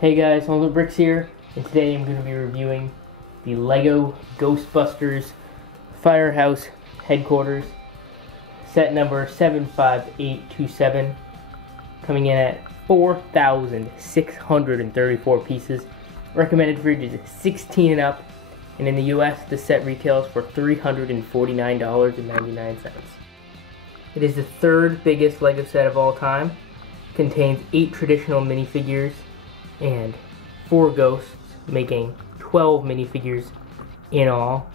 Hey guys, Modular Bricks here, and today I'm going to be reviewing the LEGO Ghostbusters Firehouse headquarters, set number 75827, coming in at 4,634 pieces. Recommended for ages 16 and up, and in the US, the set retails for $349.99. It is the third biggest LEGO set of all time, contains 8 traditional minifigures, and 4 ghosts, making 12 minifigures in all,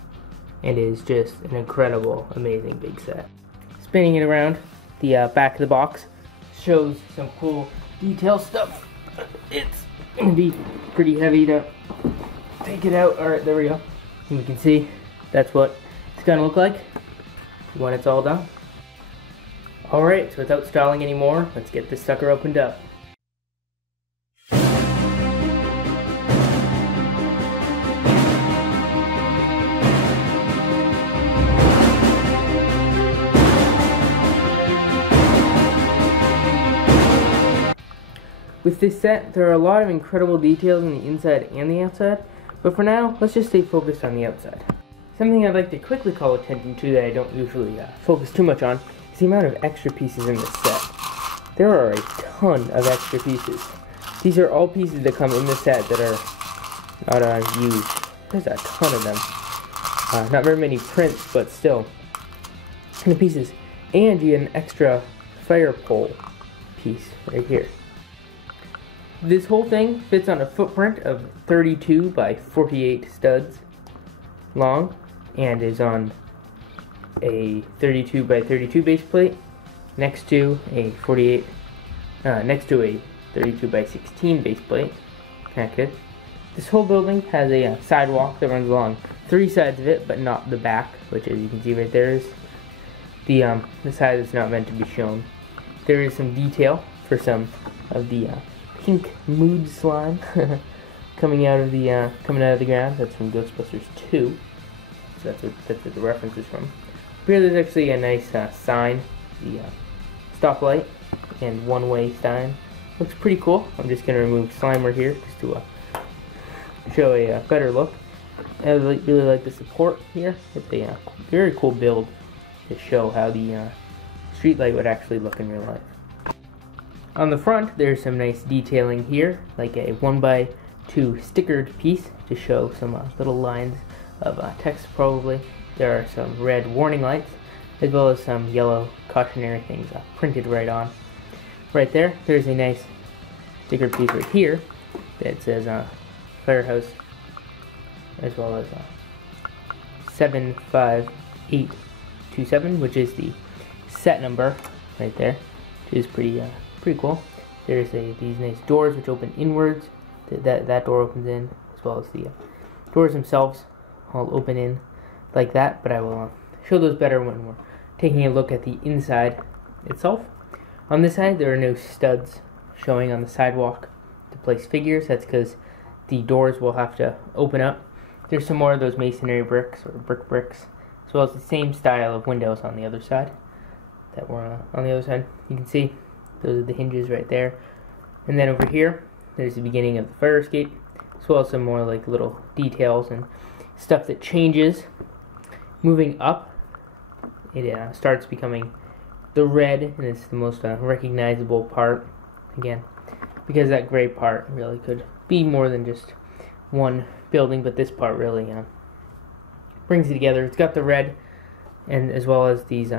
and is just an incredible, amazing big set. Spinning it around, the back of the box shows some cool detail stuff. It's going to be pretty heavy to take it out. Alright, there we go. And you can see that's what it's going to look like when it's all done. Alright, so without stalling anymore, let's get this sucker opened up. With this set, there are a lot of incredible details on the inside and the outside, but for now, let's just stay focused on the outside. Something I'd like to quickly call attention to that I don't usually focus too much on is the amount of extra pieces in this set. There are a ton of extra pieces. These are all pieces that come in the set that are not used. There's a ton of them. Not very many prints, but still. ton of pieces. And you get an extra fire pole piece right here. This whole thing fits on a footprint of 32 by 48 studs long, and is on a 32 by 32 base plate next to a 32 by 16 base plate connected. This whole building has a sidewalk that runs along 3 sides of it, but not the back, which, as you can see right there, is the side that's not meant to be shown. There is some detail for some of the pink mood slime coming out of the ground. That's from Ghostbusters 2. So that's what the reference is from. Here there's actually a nice sign, the stoplight and one-way sign. Looks pretty cool. I'm just going to remove Slimer here just to show a better look. I really like the support here. It's a very cool build to show how the street light would actually look in real life. On the front, there's some nice detailing here, like a 1x2 stickered piece to show some little lines of text probably. There are some red warning lights, as well as some yellow cautionary things printed right on. Right there, there's a nice sticker piece right here that says Firehouse, as well as 75827, which is the set number right there, which is pretty cool. There's these nice doors which open inwards. That door opens in, as well as the doors themselves all open in like that, but I will show those better when we're taking a look at the inside itself. On this side, there are no studs showing on the sidewalk to place figures. That's because the doors will have to open up. There's some more of those masonry bricks, or bricks, as well as the same style of windows on the other side that were on the other side. You can see those are the hinges right there. And then over here, there's the beginning of the fire escape, as well as some more like little details and stuff that changes. Moving up, it starts becoming the red, and it's the most recognizable part, again, because that gray part really could be more than just one building, but this part really brings it together. It's got the red, and as well as these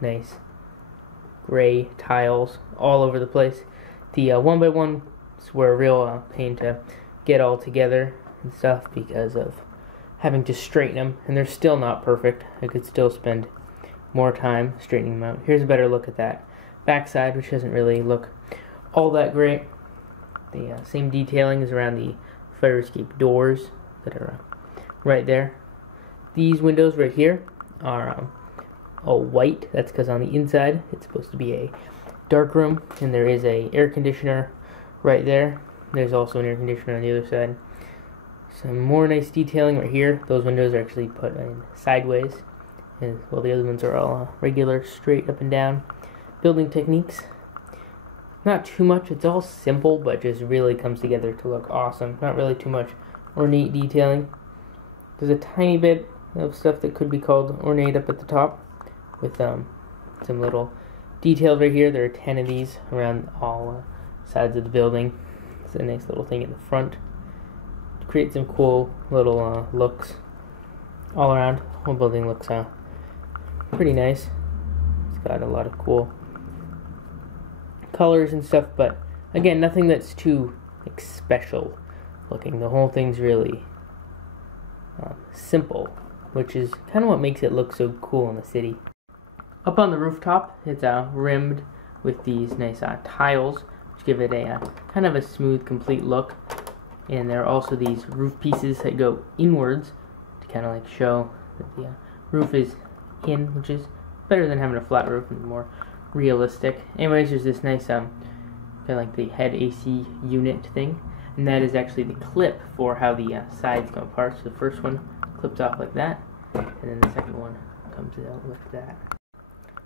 nice gray tiles all over the place. The 1x1s were a real pain to get all together and stuff because of having to straighten them, and they're still not perfect. I could still spend more time straightening them out. Here's a better look at that backside, which doesn't really look all that great. The same detailing is around the fire escape doors that are right there. These windows right here are all white. That's because on the inside it's supposed to be a dark room, and there is a air conditioner right there. There's also an air conditioner on the other side. Some more nice detailing right here. Those windows are actually put in sideways, and while the other ones are all regular straight up and down building techniques. Not too much, it's all simple, but just really comes together to look awesome. Not really too much ornate detailing. There's a tiny bit of stuff that could be called ornate up at the top, with some little details right here. There are 10 of these around all sides of the building. It's a nice little thing in the front. Create some cool little looks all around. The whole building looks pretty nice. It's got a lot of cool colors and stuff, but again, nothing that's too special looking. The whole thing's really simple, which is kind of what makes it look so cool in the city. Up on the rooftop, it's rimmed with these nice tiles, which give it a kind of a smooth, complete look. And there are also these roof pieces that go inwards to kind of like show that the roof is in, which is better than having a flat roof and more realistic. Anyways, there's this nice kind of like the head AC unit thing, and that is actually the clip for how the sides go apart. So the first one clips off like that, and then the second one comes out like that.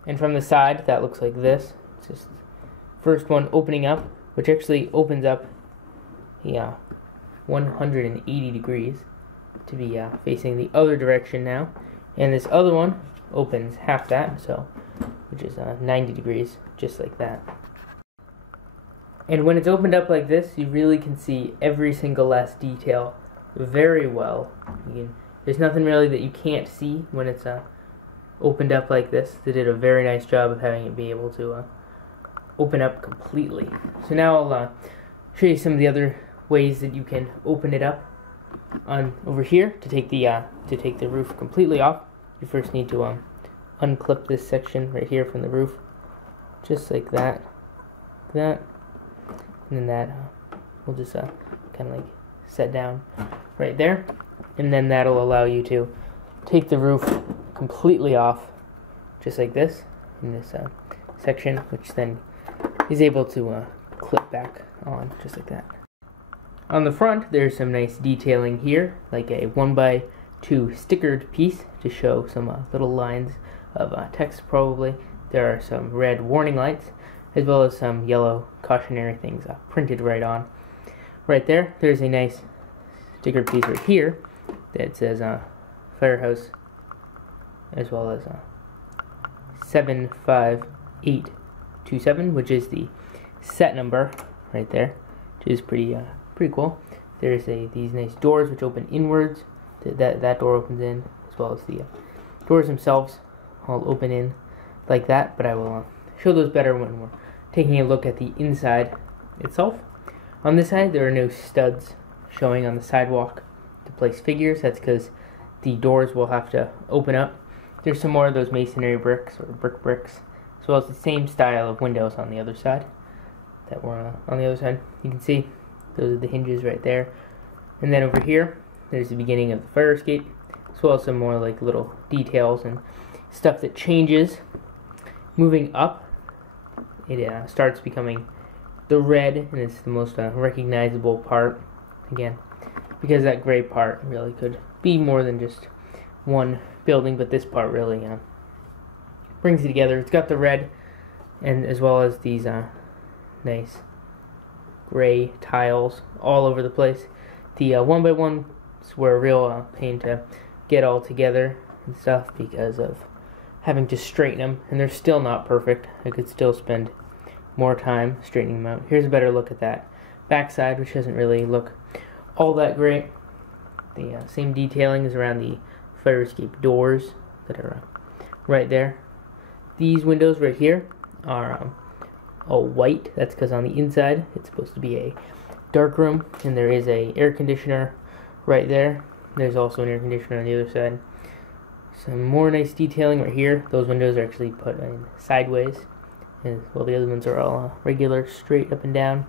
And from the side, that looks like this. It's just the first one opening up, which actually opens up 180 degrees to be facing the other direction now. And this other one opens half that, so which is 90 degrees, just like that. And when it's opened up like this, you really can see every single last detail very well. There's nothing really that you can't see when it's opened up like this. They did a very nice job of having it be able to open up completely. So now I'll show you some of the other ways that you can open it up. Over here, to take the roof completely off, you first need to unclip this section right here from the roof, just like that, and then that will just kind of like set down right there, and then that'll allow you to take the roof completely off, just like this, in this section, which then is able to clip back on, just like that. On the front, there's some nice detailing here, like a 1x2 stickered piece to show some little lines of text probably. There are some red warning lights, as well as some yellow cautionary things printed right on. Right there, there's a nice stickered piece right here that says Firehouse, as well as 75827, which is the set number right there, which is pretty cool. There's these nice doors which open inwards. That door opens in, as well as the doors themselves all open in like that, but I will show those better when we're taking a look at the inside itself. On this side, there are no studs showing on the sidewalk to place figures. That's because the doors will have to open up. There's some more of those masonry bricks, or bricks, as well as the same style of windows on the other side that were on the other side. You can see those are the hinges right there. And then over here, there's the beginning of the fire escape, as well as some more like little details and stuff that changes. Moving up, it starts becoming the red, and it's the most recognizable part, again, because that gray part really could be more than just one building, but this part really brings it together. It's got the red, and as well as these nice gray tiles all over the place. The 1x1s were a real pain to get all together and stuff because of having to straighten them, and they're still not perfect. I could still spend more time straightening them out. Here's a better look at that backside, which doesn't really look all that great. The same detailing is around the fire escape doors that are right there. These windows right here are all white. That's because on the inside it's supposed to be a dark room, and there is a air conditioner right there. There's also an air conditioner on the other side. Some more nice detailing right here. Those windows are actually put in sideways, and well, the other ones are all regular, straight up and down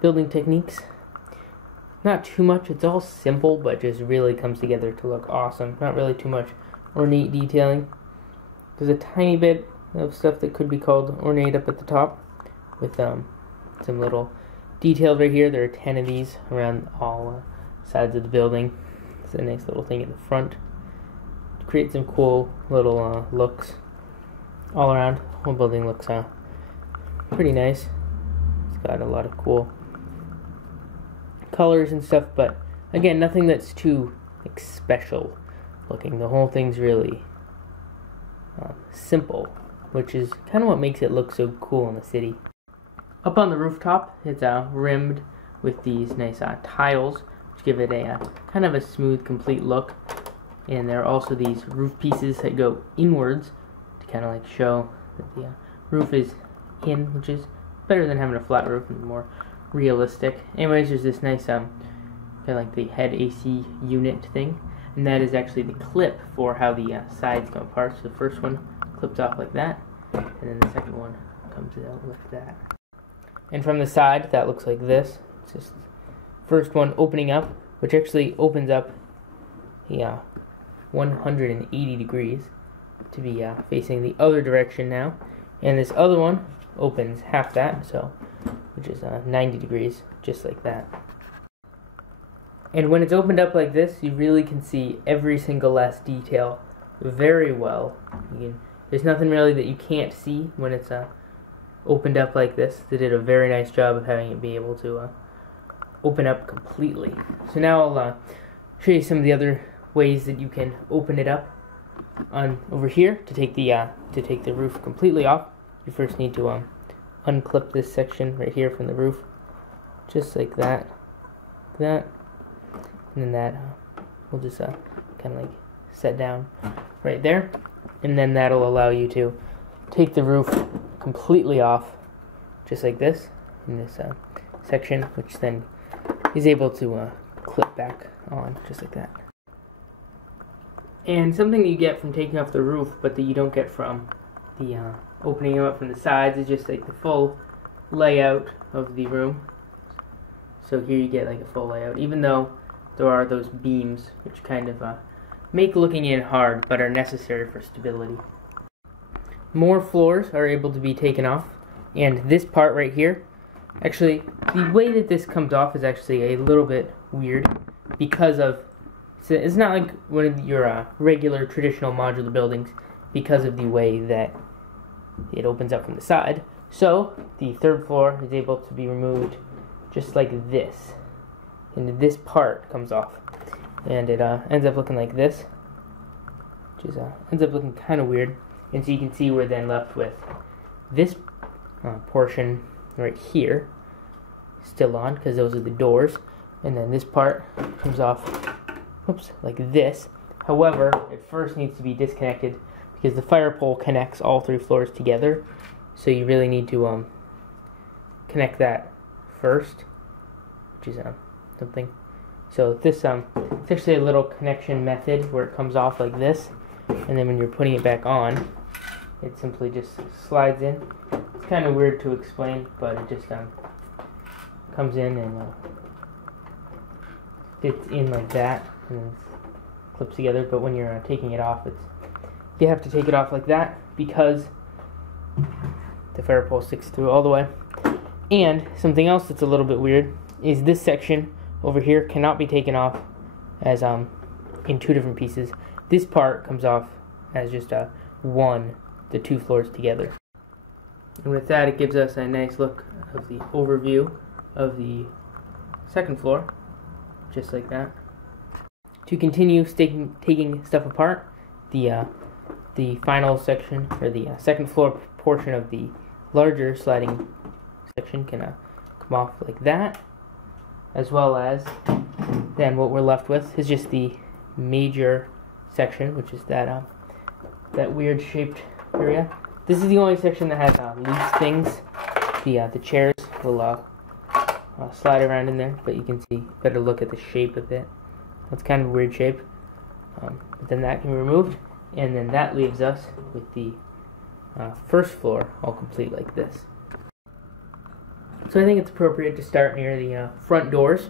building techniques. Not too much, it's all simple, but just really comes together to look awesome. Not really too much ornate detailing. There's a tiny bit of stuff that could be called ornate up at the top, with some little details right here. There are 10 of these around all sides of the building. It's a nice little thing in the front. Create some cool little looks all around. The whole building looks pretty nice. got a lot of cool colors and stuff, but again, nothing that's too like special looking. The whole thing's really simple, which is kind of what makes it look so cool in the city. Up on the rooftop, it's rimmed with these nice tiles, which give it a kind of a smooth, complete look. And there are also these roof pieces that go inwards to kind of like show that the roof is in, which is better than having a flat roof and more realistic. Anyways, there's this nice kind of like the head AC unit thing, and that is actually the clip for how the sides come apart. So the first one clips off like that, and then the second one comes out like that. And from the side, that looks like this. It's just the first one opening up, which actually opens up 180 degrees to be facing the other direction now. And this other one opens half that, so which is 90 degrees, just like that. And when it's opened up like this, you really can see every single last detail very well. There's nothing really that you can't see when it's opened up like this. They did a very nice job of having it be able to open up completely. So now I'll show you some of the other ways that you can open it up. Over here, to take the roof completely off, you first need to unclip this section right here from the roof, just like that, and then that will just kind of like set down right there, and then that'll allow you to take the roof completely off, just like this, in this section, which then is able to clip back on, just like that. And something that you get from taking off the roof, but that you don't get from the opening them up from the sides, is just like the full layout of the room. So here you get like a full layout, even though there are those beams which kind of make looking in hard, but are necessary for stability. More floors are able to be taken off, and this part right here, actually, the way that this comes off is actually a little bit weird, because of, so it's not like one of your regular traditional modular buildings, because of the way that it opens up from the side. So the third floor is able to be removed just like this, and this part comes off, and it ends up looking like this, which is ends up looking kind of weird. And so you can see we're then left with this portion right here still on, because those are the doors, and then this part comes off, oops, like this. However, it first needs to be disconnected because the fire pole connects all three floors together, so you really need to connect that first, which is something. So this it's actually a little connection method where it comes off like this, and then when you're putting it back on, it simply just slides in. It's kind of weird to explain, but it just comes in and fits in like that, and then clips together. But when you're taking it off, you have to take it off like that, because the fire pole sticks through all the way. And something else that's a little bit weird is this section over here cannot be taken off as in two different pieces. This part comes off as just the two floors together. And with that, it gives us a nice look of the overview of the second floor, just like that. To continue taking stuff apart, the final section, or the second floor portion of the larger sliding section can come off like that, as well as then what we're left with is just the major section, which is that weird shaped area. This is the only section that has loose things. The chairs will slide around in there, but you can see, better look at the shape of it. It's kind of a weird shape. But then that can be removed, and then that leaves us with the first floor all complete like this. So I think it's appropriate to start near the front doors.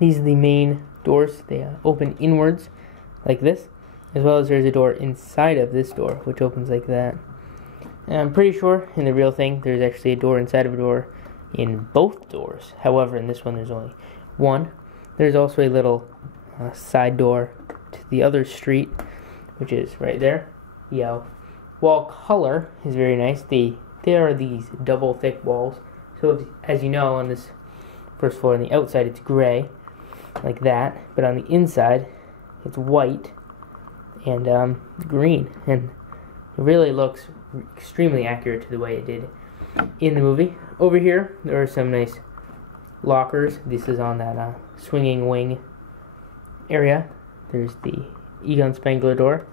These are the main doors. They open inwards like this, as well as there's a door inside of this door, which opens like that. And I'm pretty sure in the real thing there's actually a door inside of a door in both doors. However, in this one there's only one. There's also a little side door to the other street, which is right there. The wall color is very nice. There are these double thick walls, So as you know, on this first floor on the outside it's gray, like that, but on the inside it's white and green, and it really looks extremely accurate to the way it did in the movie. Over here there are some nice lockers. This is on that swinging wing area. There's the Egon Spangler door.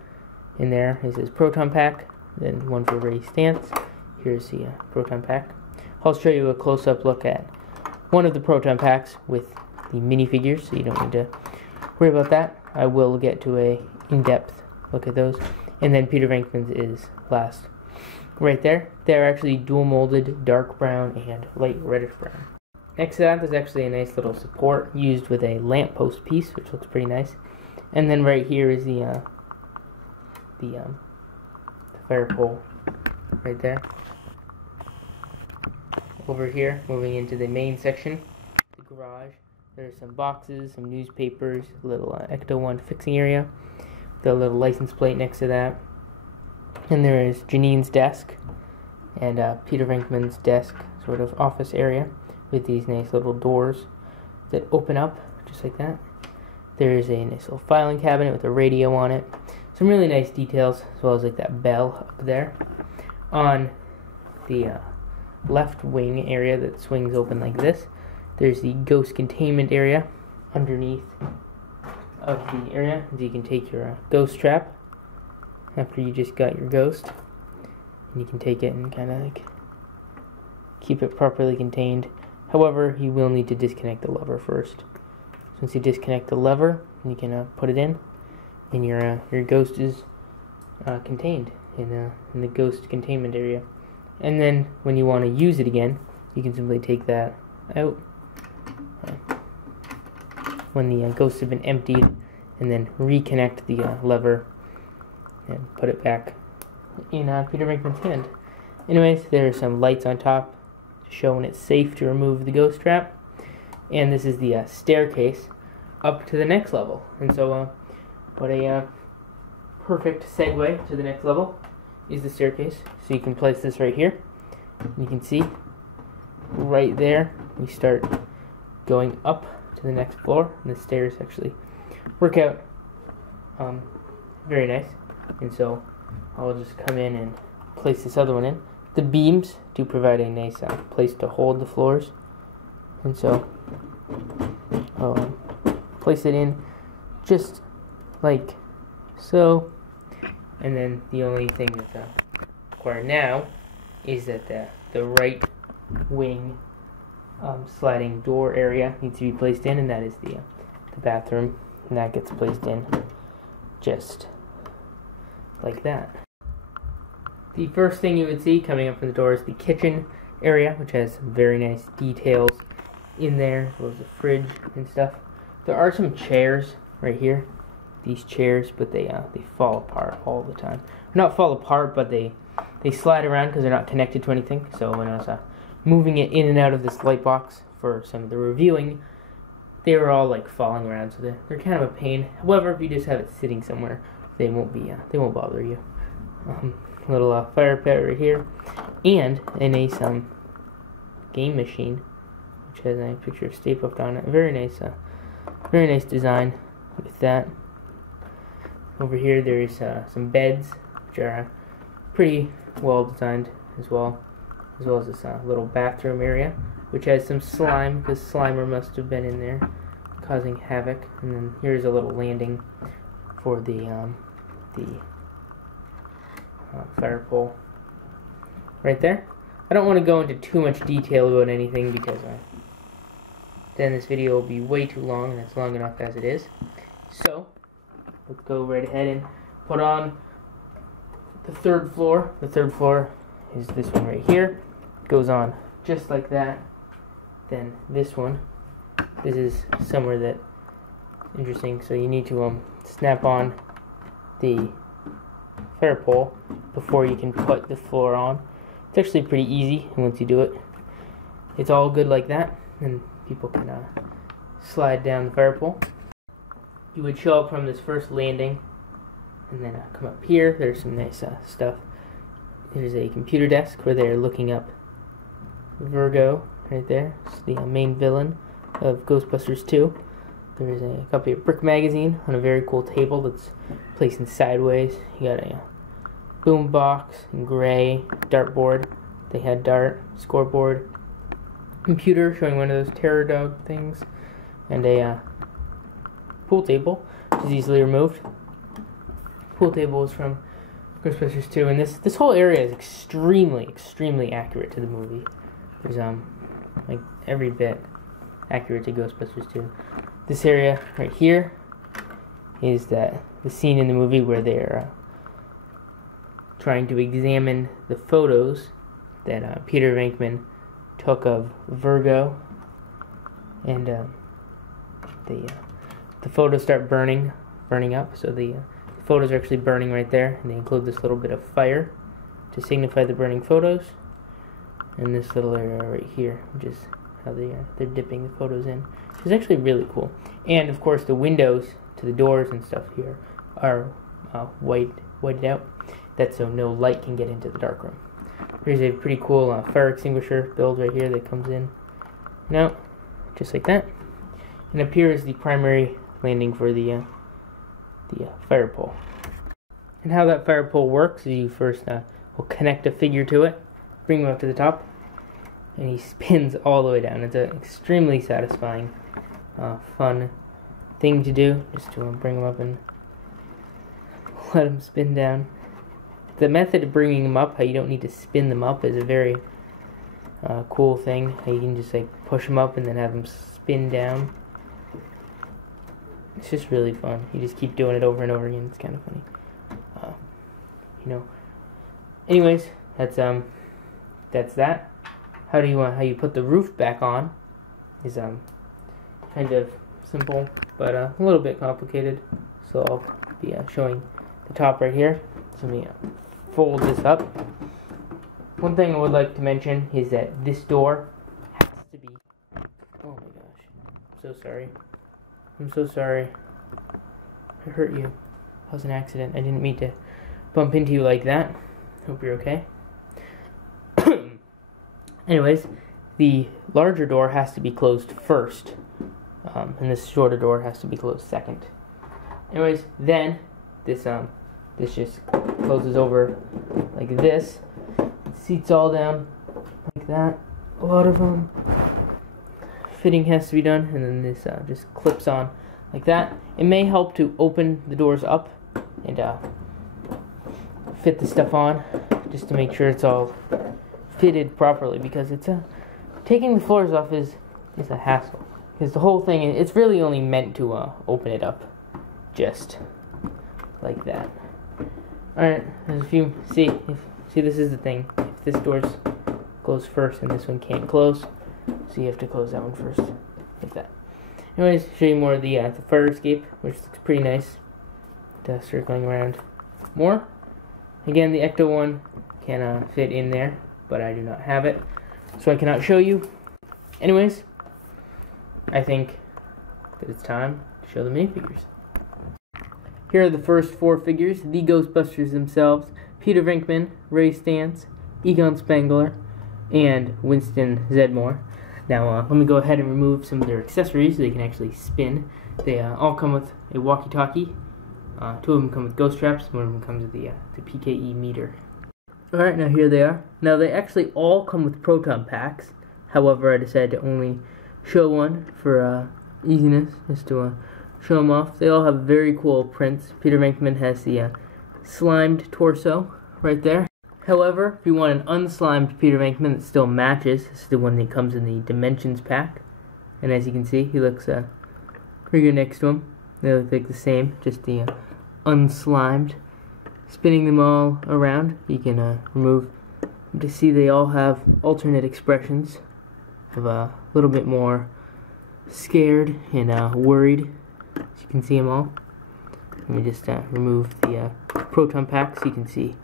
In there is his proton pack, then one for Ray's stance. Here's the proton pack. I'll show you a close-up look at one of the proton packs with the minifigures, so you don't need to worry about that. I will get to a in-depth look at those. And then Peter Venkman's is last. Right there. They're actually dual molded dark brown and light reddish brown. Next to that, there's actually a nice little support used with a lamppost piece, which looks pretty nice. And then right here is the fire pole right there. Over here, moving into the main section, the garage, there's some boxes, some newspapers, a little Ecto 1 fixing area, the little license plate next to that. And there is Janine's desk and Peter Venkman's desk, sort of office area, with these nice little doors that open up, just like that. There's a nice little filing cabinet with a radio on it. Some really nice details, as well as like that bell up there. On the left wing area that swings open like this, there's the ghost containment area underneath of the area. So you can take your ghost trap after you just got your ghost, and you can take it and kind of like keep it properly contained. However, you will need to disconnect the lever first. Once you disconnect the lever, you can put it in, and your ghost is contained in the ghost containment area. And then when you want to use it again, you can simply take that out when the ghosts have been emptied, and then reconnect the lever and put it back in Peter Venkman's hand. Anyways, there are some lights on top to show when it's safe to remove the ghost trap. And this is the staircase up to the next level. And so what a perfect segue to the next level is the staircase. So you can place this right here. You can see right there we start going up to the next floor, and the stairs actually work out very nice. And so I'll just come in and place this other one in. The beams do provide a nice place to hold the floors, and so I'll place it in just like so. And then the only thing that's required now is that the right wing sliding door area needs to be placed in, and that is the bathroom, and that gets placed in just like that. The first thing you would see coming up from the door is the kitchen area, which has some very nice details in there, as well as the fridge and stuff. There are some chairs right here, these chairs, but they fall apart all the time. Not fall apart, but they slide around because they're not connected to anything. So when I was moving it in and out of this light box for some of the reviewing, they were all like falling around, so they're kind of a pain. However, if you just have it sitting somewhere, they won't bother you. Little fire pit right here, and a nice game machine, which has a picture of Stay Puft on it. Very nice design with that. Over here there is some beds, which are pretty well designed as well as this little bathroom area, which has some slime, because Slimer must have been in there causing havoc. And then here's a little landing for the fire pole right there. I don't want to go into too much detail about anything, because then this video will be way too long, and it's long enough as it is. So let's go right ahead and put on the third floor. The third floor is this one right here. It goes on just like that. Then this one. This is somewhere that interesting. So you need to snap on the fire pole before you can put the floor on. It's actually pretty easy, and once you do it, it's all good like that, and people can slide down the fire pole. You would show up from this first landing, and then come up here. There's some nice stuff. There's a computer desk where they're looking up Virgo right there. It's the main villain of Ghostbusters 2. There's a copy of Brick Magazine on a very cool table that's placing sideways. You got a boom box in gray, dartboard. They had dart, scoreboard, computer showing one of those terror dog things, and a pool table, which is easily removed. Pool table was from Ghostbusters 2, and this whole area is extremely accurate to the movie. There's like every bit accurate to Ghostbusters 2. This area right here is the scene in the movie where they're trying to examine the photos that Peter Venkman took of Virgo, and the photos start burning up. So the photos are actually burning right there, and they include this little bit of fire to signify the burning photos, and this little area right here, which is how they're dipping the photos in. It's actually really cool. And of course the windows to the doors and stuff here are whited out. That's so no light can get into the darkroom. There's a pretty cool fire extinguisher build right here that comes in and out, just like that. And up here is the primary landing for the fire pole. And how that fire pole works is you first will connect a figure to it, bring him up to the top, and he spins all the way down. It's an extremely satisfying, fun thing to do, just to bring him up and let him spin down. The method of bringing them up, how you don't need to spin them up, is a very cool thing. How you can just like push them up and then have them spin down. It's just really fun. You just keep doing it over and over again. It's kind of funny. Anyways, that's that. How you put the roof back on is kind of simple, but a little bit complicated. So I'll be showing the top right here. So let me fold this up. One thing I would like to mention is that this door has to be... Oh my gosh. I'm so sorry. I'm so sorry. I hurt you. That was an accident. I didn't mean to bump into you like that. Hope you're okay. Anyways, the larger door has to be closed first. And this shorter door has to be closed second. Anyways, then this just closes over like this. Seats all down like that. A lot of fitting has to be done, and then this just clips on like that. It may help to open the doors up and fit the stuff on, just to make sure it's all fitted properly, because it's taking the floors off is a hassle, because the whole thing, it's really only meant to open it up just like that. Alright, there's a few, see this is the thing, if this door's closed first and this one can't close, so you have to close that one first, like that. Anyways, show you more of the fire escape, which looks pretty nice. Circling around more. Again, the Ecto one can fit in there, but I do not have it, so I cannot show you. Anyways, I think that it's time to show the minifigures. Here are the first 4 figures, the Ghostbusters themselves: Peter Venkman, Ray Stantz, Egon Spengler, and Winston Zeddemore. Now, let me go ahead and remove some of their accessories so they can actually spin. They all come with a walkie-talkie. 2 of them come with ghost traps. 1 of them comes with the PKE meter. Alright, now here they are. Now, they actually all come with proton packs. However, I decided to only show one for easiness, just to show them off. They all have very cool prints. Peter Venkman has the slimed torso right there. However, if you want an unslimed Peter Venkman that still matches, this is the one that comes in the Dimensions pack. And as you can see, he looks right here next to him. They look like the same, just the unslimed. Spinning them all around, you can remove. To see, they all have alternate expressions of a little bit more scared and worried. As you can see them all. Let me just remove the proton pack so you can see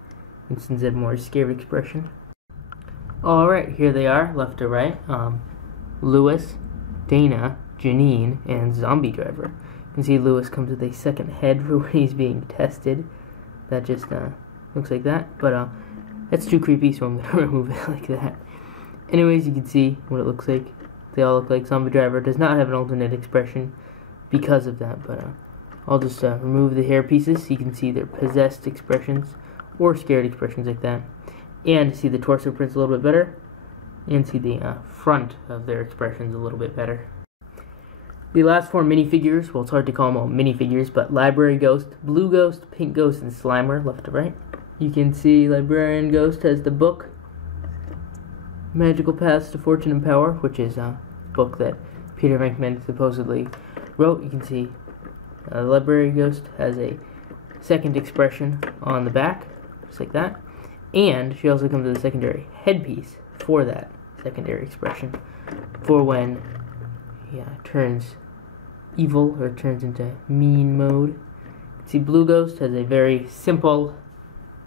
Winston Zeddemore's scared expression. Alright, here they are, left to right. Lewis, Dana, Janine, and Zombie Driver. You can see Lewis comes with a second head for when he's being tested. That just looks like that, but it's too creepy, so I'm going to remove it like that. Anyways, you can see what it looks like. They all look like Zombie Driver. Does not have an alternate expression because of that, but I'll just remove the hair pieces so you can see their possessed expressions or scared expressions like that, and see the torso prints a little bit better, and see the front of their expressions a little bit better. The last 4 minifigures, well, it's hard to call them all minifigures, but Library Ghost, Blue Ghost, Pink Ghost, and Slimer, left to right. You can see Librarian Ghost has the book Magical Paths to Fortune and Power, which is a book that Peter Venkman supposedly wrote. You can see the Library Ghost has a second expression on the back, just like that. And she also comes with a secondary headpiece for that secondary expression, for when he turns evil or turns into mean mode. You can see Blue Ghost has a very simple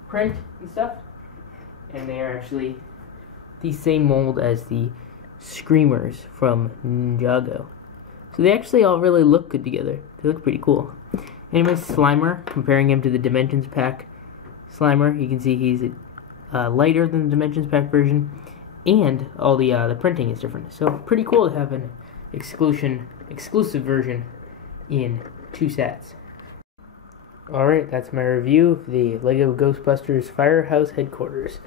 print and stuff, and they are actually the same mold as the Screamers from Ninjago. So they actually all really look good together. They look pretty cool. Anyway, Slimer, comparing him to the Dimensions Pack Slimer, you can see he's lighter than the Dimensions Pack version, and all the printing is different. So pretty cool to have an exclusive version in 2 sets. Alright, that's my review of the LEGO Ghostbusters Firehouse headquarters.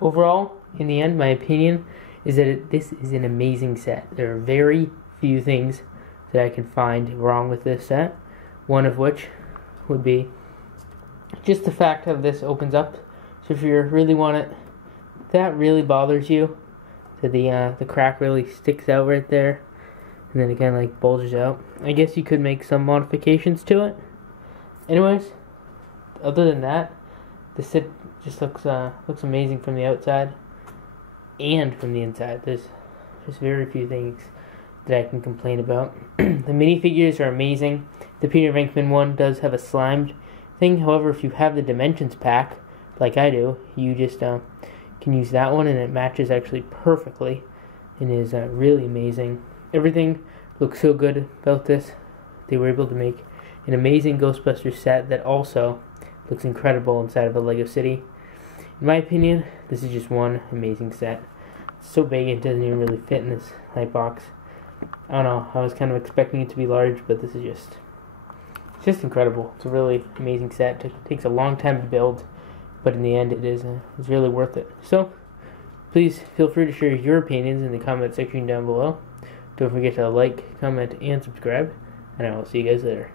Overall, in the end, my opinion is that this is an amazing set. There are very few things that I can find wrong with this set. One of which would be just the fact that this opens up. So if you really want it, that really bothers you, that the crack really sticks out right there, and then it kind of like bulges out. I guess you could make some modifications to it. Anyways, other than that, the set just looks amazing from the outside and from the inside. There's just very few things that I can complain about. The minifigures are amazing. The Peter Venkman one does have a slimed thing. However, if you have the Dimensions pack, like I do, you just can use that one, and it matches actually perfectly and is really amazing. Everything looks so good about this. They were able to make an amazing Ghostbusters set that also looks incredible inside of a Lego City. In my opinion, this is just one amazing set. It's so big it doesn't even really fit in this light box. I don't know, I was kind of expecting it to be large, but this is just incredible. It's a really amazing set. It takes a long time to build, but in the end it's really worth it. So please feel free to share your opinions in the comment section down below. Don't forget to like, comment, and subscribe, and I will see you guys later.